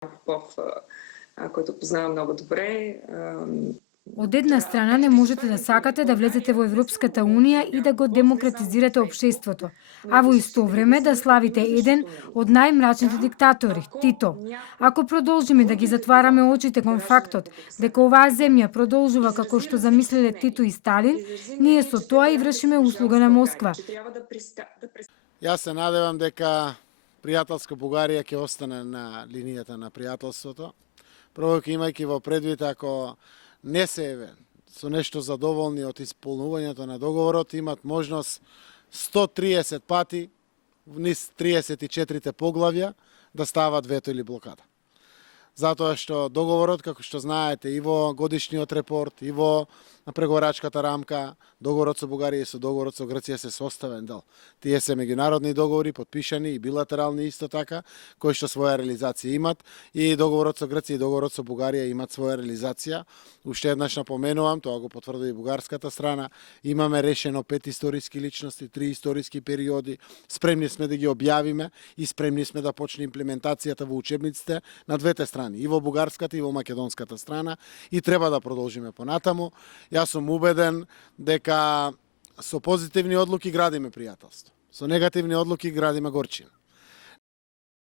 Попов, който познавам много добре. Од една страна не можете да сакате да влезете во Европската Унија и да го демократизирате општеството, а во исто време да славите еден од најмрачните диктатори, Тито. Ако продолжиме да ги затвараме очите кон фактот дека оваа земја продолжува како што замислиле Тито и Сталин, ние со тоа и вршиме услуга на Москва. Јас се надевам дека пријателска Бугарија ќе остане на линијата на пријателството. Прво имајќи во предвид ако не се со нешто задоволни од исполнувањето на договорот, имат можност 130 пати низ 34 поглавја да стават вето или блокада. Затоа што договорот, како што знаете, и во годишниот репорт, и во преговарачката рамка, договорот со Бугарија и со договорот со Грција се составен дел. Тие се меѓународни договори, подпишани и билатерални исто така, кои што своја реализација имат, и договорот со Грција и договорот со Бугарија имат своја реализација. Уште еднаш напоменувам, тоа го потврди и бугарската страна, имаме решено 5 историски личности, 3 историски периоди, спремни сме да ги објавиме и спремни сме да почне имплементацијата во учебниците на двете страни, и во бугарската и во македонската страна, и треба да продолжиме понатаму. Јас сум убеден дека со позитивни одлуки градиме пријателство, со негативни одлуки градиме горчина.